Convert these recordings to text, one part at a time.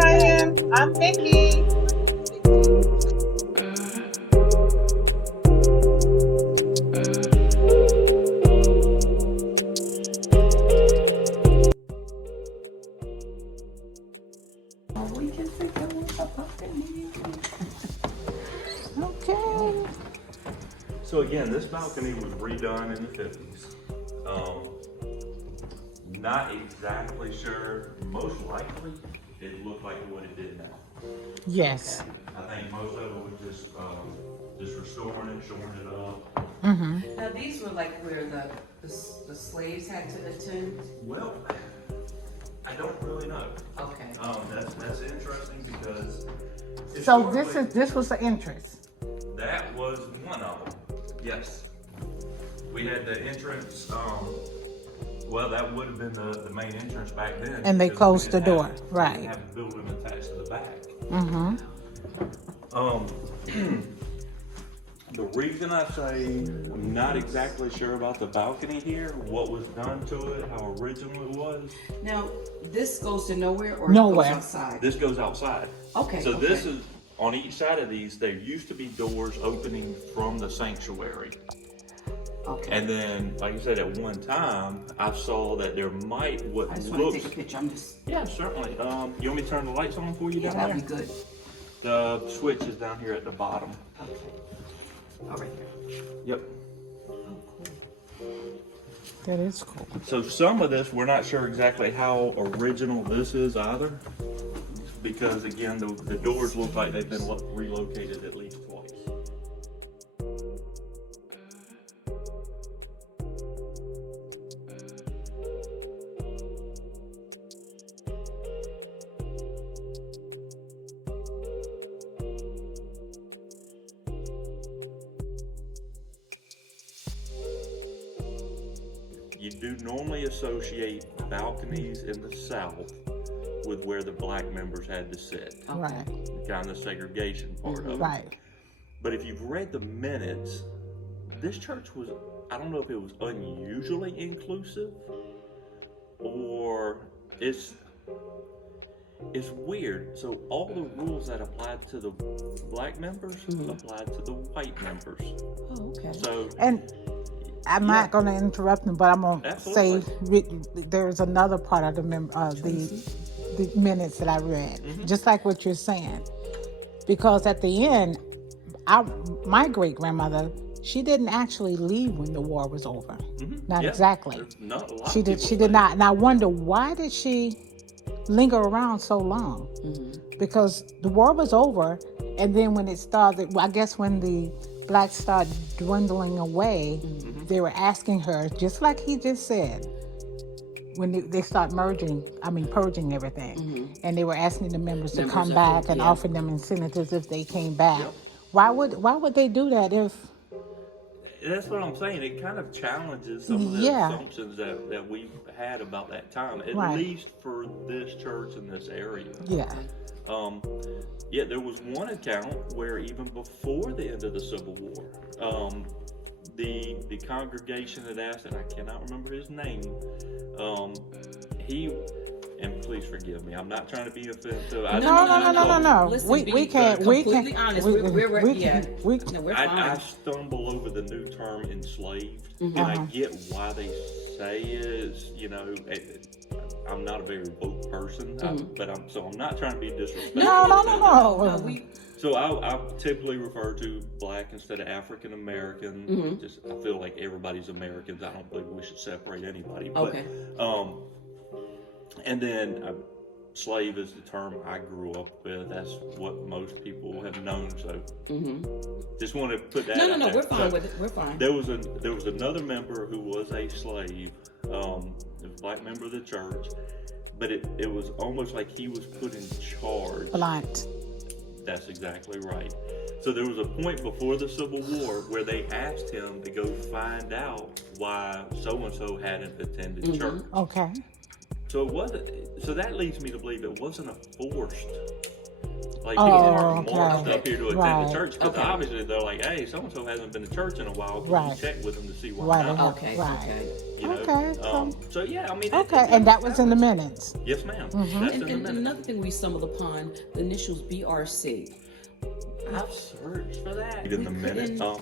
Brian. I'm Vicky. Okay. So again, this balcony was redone in the 50s. Not exactly sure. Most likely, it looked like what it did now. Yes. I think most of it was just restoring it, shoring it up. Mm-hmm. Now these were like where the slaves had to attend? Well, I don't really know. Okay. That's interesting because. So this was the entrance. That was one of them. Yes. We had the entrance. Well, that would have been the main entrance back then. And they closed the door, We right? didn't have a building attached to the back. Mm-hmm. The reason I say I'm not exactly sure about the balcony here, what was done to it, how original it was. Now, this goes to nowhere or Nowhere. It goes outside? This goes outside. Okay. So okay. this is, on each side of these, there used to be doors opening from the sanctuary. Okay. And then, like I said, at one time, I saw that there might I just want to take a picture. I'm just. Yeah, certainly. You want me to turn the lights on for you Yeah, down that'd there? be good. The switch is down here at the bottom. Okay. All right there. Yep. Oh, cool. That is cool. So some of this, we're not sure exactly how original this is either. Because again, the doors look like they've been relocated at least twice. You do normally associate balconies in the South with where the black members had to sit. Right. Kind of the segregation part of it. Right. But if you've read the minutes, this church was, I don't know if it was unusually inclusive or it's weird. So all the rules that applied to the black members applied to the white members. Oh, okay. So, And I'm not going to interrupt them, but I'm going to say there's another part of the minutes that I read, just like what you're saying. Because at the end, my great-grandmother, she didn't actually leave when the war was over. Not exactly. She did not. And I wonder, why did she linger around so long? Because the war was over, and then when it started, I guess when the blacks started dwindling away, they were asking her, just like he just said, when they start purging everything, and they were asking the members to come back and offer them incentives if they came back. Yep. Why would they do that if? That's what I'm saying. It kind of challenges some of the assumptions that we've had about that time, at least for this church in this area. Yeah. Yet there was one account where even before the end of the Civil War, the congregation had asked, and I cannot remember his name, and please forgive me, I'm not trying to be offensive. No. Listen, we can't. Completely honest. We're fine. I stumble over the new term enslaved, and I get why they say it. I'm not a very woke person, but I'm not trying to be disrespectful. No. So I typically refer to black instead of African American. I feel like everybody's Americans. I don't believe we should separate anybody. But, and then slave is the term I grew up with. That's what most people have known. So just want to put that out there. We're fine with it. We're fine. There was another member who was a slave, a black member of the church, but it was almost like he was put in charge. Blind. That's exactly right. So there was a point before the Civil War where they asked him to go find out why so-and-so hadn't attended church. Okay. So it wasn't. So that leads me to believe it wasn't a forced Like, people aren't okay. marched up here to attend Right. the church, because Okay. obviously they're like, hey, so-and-so hasn't been to church in a while. Can Right. you check with them to see why Right. not? Okay. Right. Okay. You know? Okay, So, yeah, I mean. Okay, and that was in the minutes. Yes, ma'am. That's in the And minutes. another thing we stumbled upon, the initials BRC. I've searched for that in the We minutes. couldn't-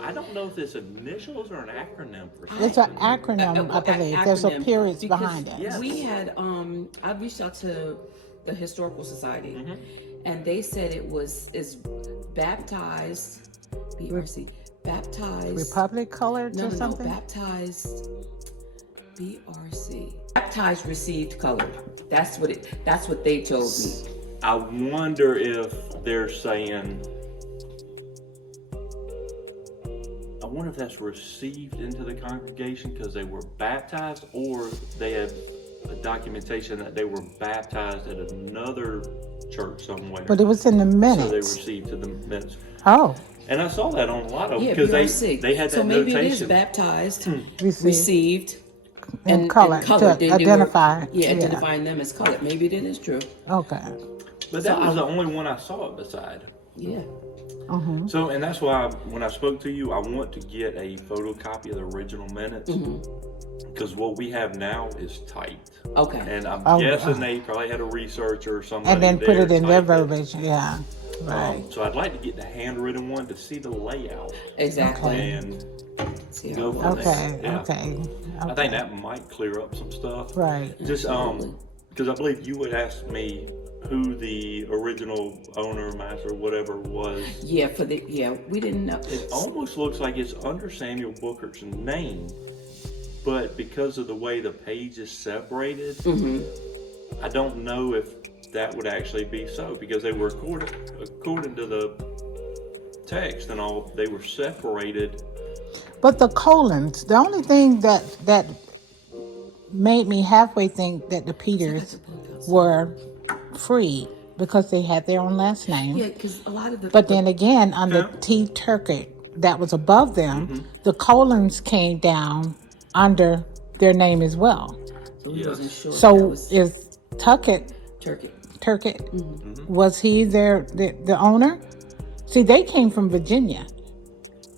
I don't know if it's initials or an acronym for something. It's an acronym, I believe. There's a Acronym, periods because behind it. Yes. We had I reached out to the Historical Society, and they said is baptized BRC baptized Republic colored no or something? baptized BRC baptized received colored. That's what they told me. I wonder if they're saying. I wonder if that's received into the congregation because they were baptized, or they have a documentation that they were baptized at another church somewhere. But it was in the So they minutes. received to the minutes. Oh, And I saw that on a lot of them Yeah, because BRC. they had that so maybe notation. it is baptized, Received. received, and colored to colored. They were- identify. identifying them as colored. Maybe that is true. Okay. But that was the only one I saw it beside. Yeah. So, and that's why when I spoke to you, I want to get a photocopy of the original minutes because what we have now is typed. Okay. And I'm Oh, guessing they probably had a researcher or somebody And then put there it in their typed it. verbiage. Yeah. Right. So I'd like to get the handwritten one to see the layout Exactly. Okay. and See go how from it there. Okay. Yeah. Okay. I think that might clear up some stuff. Right. Just because I believe you would ask me who the original owner, master, whatever was. Yeah, we didn't know. Almost looks like it's under Samuel Booker's name, but because of the way the page is separated, I don't know if that would actually be so, because they were according to the text and all, they were separated. But the colons, the only thing that made me halfway think that the Peters were free because they had their own last name. Yeah, because a lot of the. But then again, on the T. Turkett that was above them, the colons came down under their name as well. So we wasn't sure. if that So was is Turkett, was he the owner? See, they came from Virginia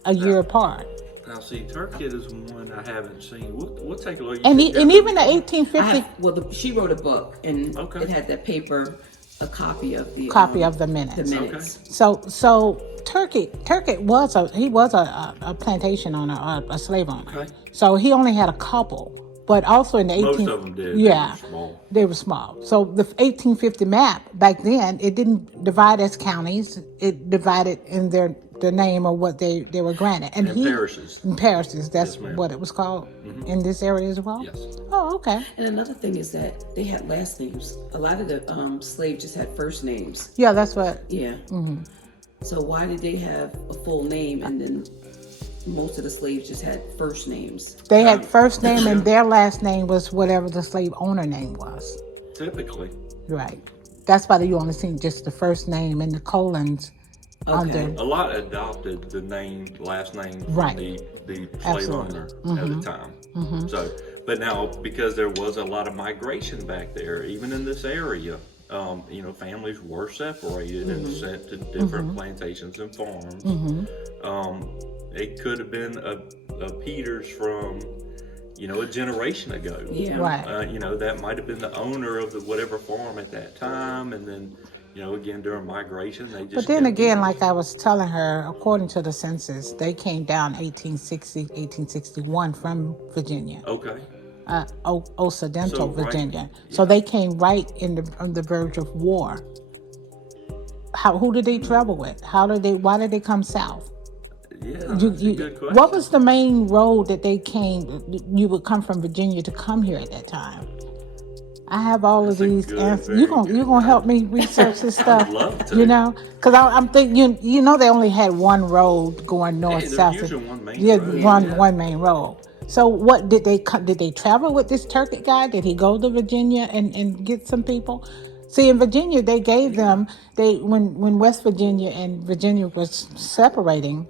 a year apart. Now, see, Turkett is one I haven't seen. We'll take a look. And even the 1850 she wrote a book, and Okay. it had that paper, a copy of the copy of the minutes. The minutes. So Turkett was a plantation owner, a slave owner. Okay. So he only had a couple, but also in the 18 Most of them did. Yeah, They were small. they were small. So the 1850 map back then, it didn't divide as counties. It divided in their name or what they were granted. And parishes. In parishes, that's Yes, ma'am. what it was called in this area as well. Yes. Oh, okay. And another thing is that they had last names. A lot of the slaves just had first names. Yeah, that's what. Yeah. So why did they have a full name, and then most of the slaves just had first names? They had first name and their last name was whatever the slave owner name was. Typically. Right. That's why you only see just the first name and the colons under. A lot adopted the last name from Right. the slave Absolutely. owner at the time. So, but now because there was a lot of migration back there, even in this area, families were separated and sent to different plantations and farms. It could have been a Peters from, a generation ago. Yeah. Right. That might have been the owner of the whatever farm at that time, and then. Again, during migration, they just. But then again, like I was telling her, according to the census, they came down 1860, 1861 from Virginia. Okay. Occidental So, right. Virginia. So they came right on the verge of war. Who did they travel with? Why did they come south? Yeah, that's a good question. What was the main road that they came? You would come from Virginia to come here at that time. I have all of these answers. very You're gonna help me research this stuff. I'd love to. Because I'm thinking. They only had one road going north There's south. usually one main Yeah, road. one main road. So what did they travel with this Turkett guy? Did he go to Virginia and get some people? See, in Virginia, they gave them when West Virginia and Virginia was separating,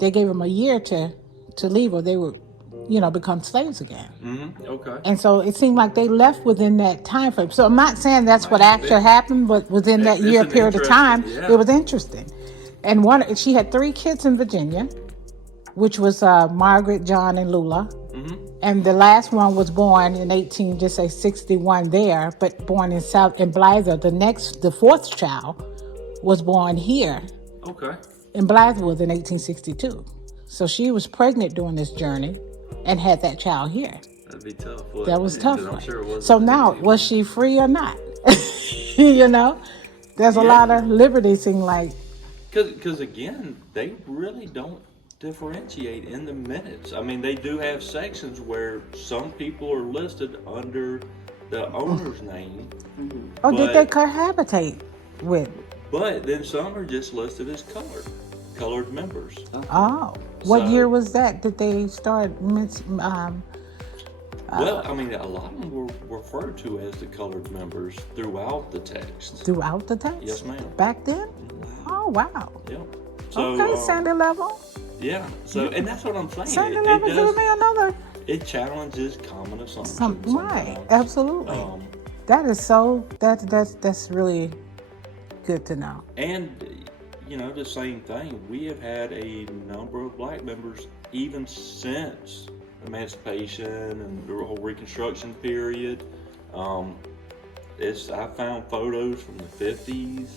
they gave them a year to leave, or they would become slaves again. Okay. And so it seemed like they left within that time frame. So I'm not saying that's what actually happened, but within that It's year an period of time, interesting, it was interesting. And she had 3 kids in Virginia, which was Margaret, John, and Lula. And the last one was born in 61 there, but born in Blythewood. The 4th child was born here Okay. in Blythewood in 1862. So she was pregnant during this journey and had that child here. That'd be tough. That was tough. I'm sure it was. So now, was she free or not? There's a lot of liberty, seem like. Because again, they really don't differentiate in the minutes. I mean, they do have sections where some people are listed under the owner's name. Or did they cohabitate with? But then some are just listed as colored members. Oh, what year was that? Did they start? Well, I mean, a lot of them were referred to as the colored members throughout the text. Throughout the text? Yes, ma'am. Back then? Oh, wow. Yeah. So, Okay, Sandy Level. Yeah. So, and that's what I'm saying. Sandy Level, give me another. It challenges common assumptions. Right, absolutely. That is so. That's really good to know. And the same thing. We have had a number of black members even since emancipation and the whole Reconstruction period. I found photos from the 50s.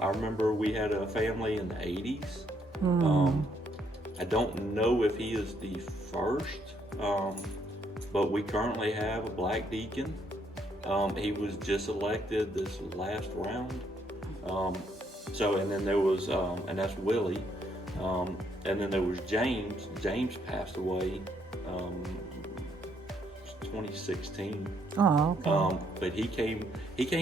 I remember we had a family in the 80s. I don't know if he is the first, but we currently have a black deacon. He was just elected this last round. And then there was, and that's Willie. And then there was James. James passed away 2016. Oh, okay. But he came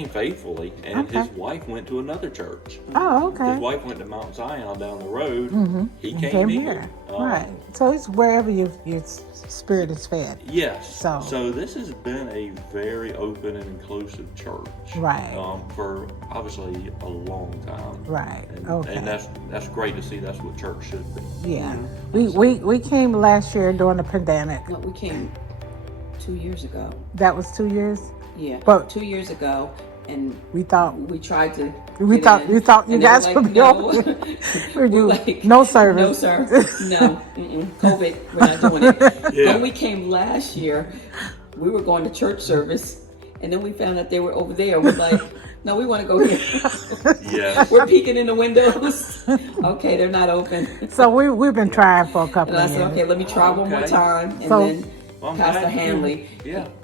faithfully, and his wife went to another church. Oh, okay. His wife went to Mount Zion down the road. He came here. Right. So it's wherever your spirit is fed. Yes. So this has been a very open and inclusive church. Right. For obviously a long time. Right. And, okay. And that's great to see. That's what church should be. Yeah. We came last year during the pandemic. No, we came 2 years ago. That was 2 years. Yeah. But 2 years ago, and we thought we tried to. you thought you guys would be open. No service. No, sir. No. COVID. We're not doing it. Yeah. When we came last year, we were going to church service, and then we found out they were over there. We're like, no, we want to go here. Yeah. We're peeking in the windows. Okay, they're not open. So we've been trying for a couple And I of years. said, okay, let me try one more time, and So- then. Pastor Hanley,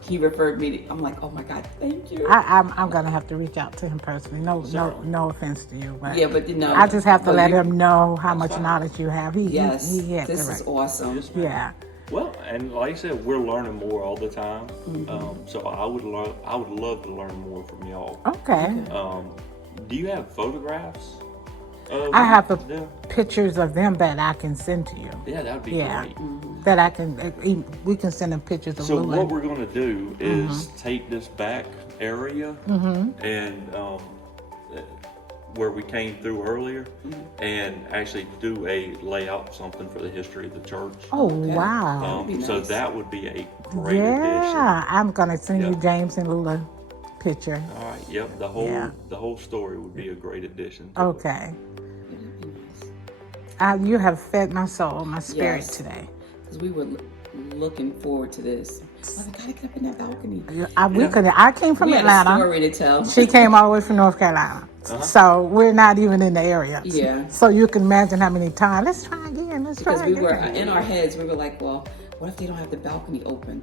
he referred me to, I'm like, oh my God, thank you. I'm gonna have to reach out to him personally. No offense to you, but Yeah, but no. I just have to but let you- him know how much knowledge you have. Yes, he had this the is right. awesome. Yeah. Well, and like I said, we're learning more all the time. So I would love to learn more from y'all. Okay. Do you have photographs? I have the Yeah. pictures of them that I can send to you. Yeah, that would be Yeah. great. That I can. We can send them pictures of So Lula. what we're going to do is take this back area and where we came through earlier, and actually do a layout something for the history of the church. Oh wow. So nice. that would be a great addition. Yeah, I'm gonna send you Yeah. James and Lula picture. All right. Yep. The whole story would be a great addition. to it. Okay. You have fed my soul, my spirit Yes. today. Because we were looking forward to this. Well, I gotta get up in that balcony. I came from We had a Atlanta. story to tell. She came all the way from North Carolina. So we're not even in the area. Yeah. So you can imagine how many times. Let's try again. Because we were in our heads, we were like, well, what if they don't have the balcony opened?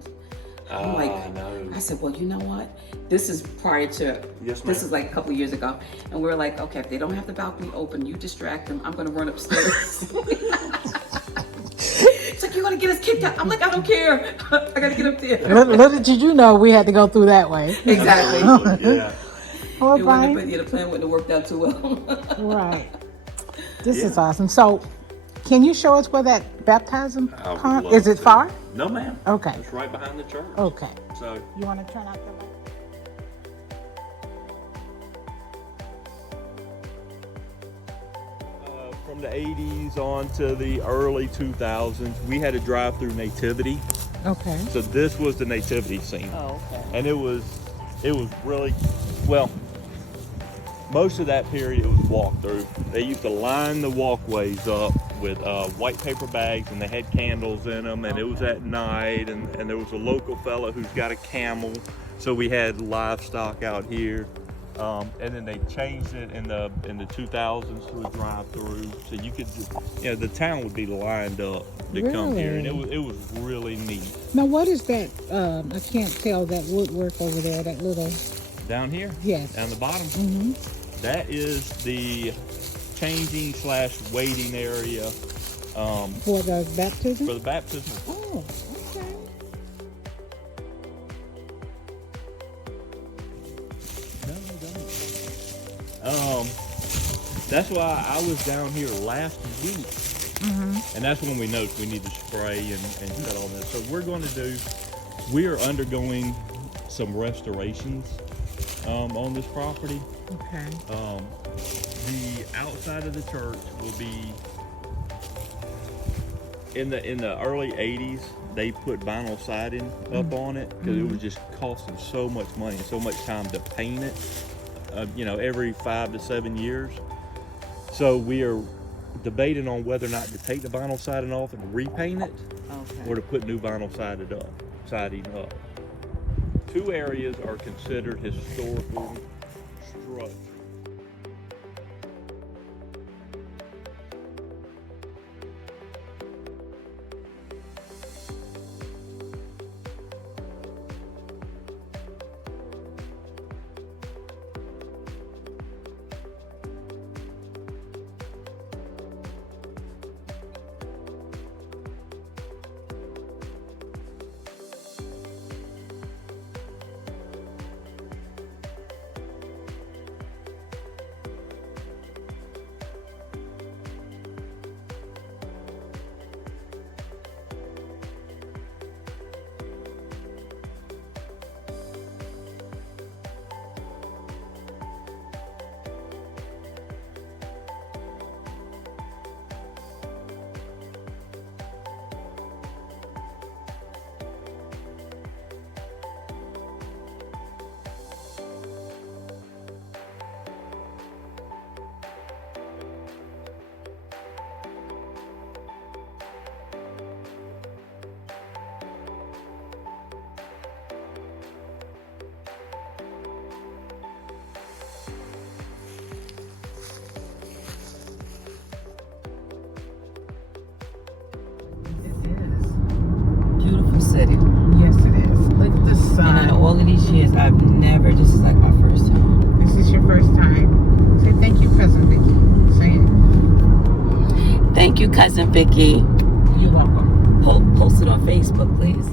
I'm like, no. I said, well, you know what? This is prior to, Yes, this ma'am. is like a couple of years ago. And we were like, okay, if they don't have the balcony open, you distract them. I'm going to run upstairs. It's like, you're going to get us kicked out. I'm like, I don't care. I got to get up there. Little did you know we had to go through that way. Exactly. Yeah. Oh, It wouldn't have Brian. been, the plan wouldn't have worked out too well. Right. This is awesome. So, can you show us where that baptism I would pond love is? It to. far? No, ma'am. Okay. It's right behind the church. Okay. So You want to turn out the light? From from the 80s on to the early 2000s, we had a drive through Nativity. Okay. So this was the Nativity scene. Oh, okay. And it was really, well, most of that period it was walkthrough. They used to line the walkways up with white paper bags, and they had candles in them, and it was at night, and there was a local fella who's got a camel, so we had livestock out here. And then they changed it in the 2000s to a drive-through, so you could just, the town would be lined up to come here, and it was really neat. Now, what is that? I can't tell that woodwork over there. That little Down here, yes, down the bottom, Mm-hmm. that is the changing/waiting area For the baptism. for the baptism. Oh, okay. That's why I was down here last week, and that's when we noticed we need to spray and cut all this. So we are undergoing some restorations on this property. Okay. The outside of the church will be in the early 80s. They put vinyl siding up on it because it was just costing so much money and so much time to paint it. Every 5 to 7 years. So we are debating on whether or not to take the vinyl siding off and repaint it, or to put new vinyl siding up. 2 areas are considered historical structures. Beautiful city. Yes, it is. Look at the And in sun. all of these years, this is like my first time. This is your first time. Say thank you, Cousin Vicky. Say it. Thank you, Cousin Vicky. You're welcome. Post it on Facebook, please.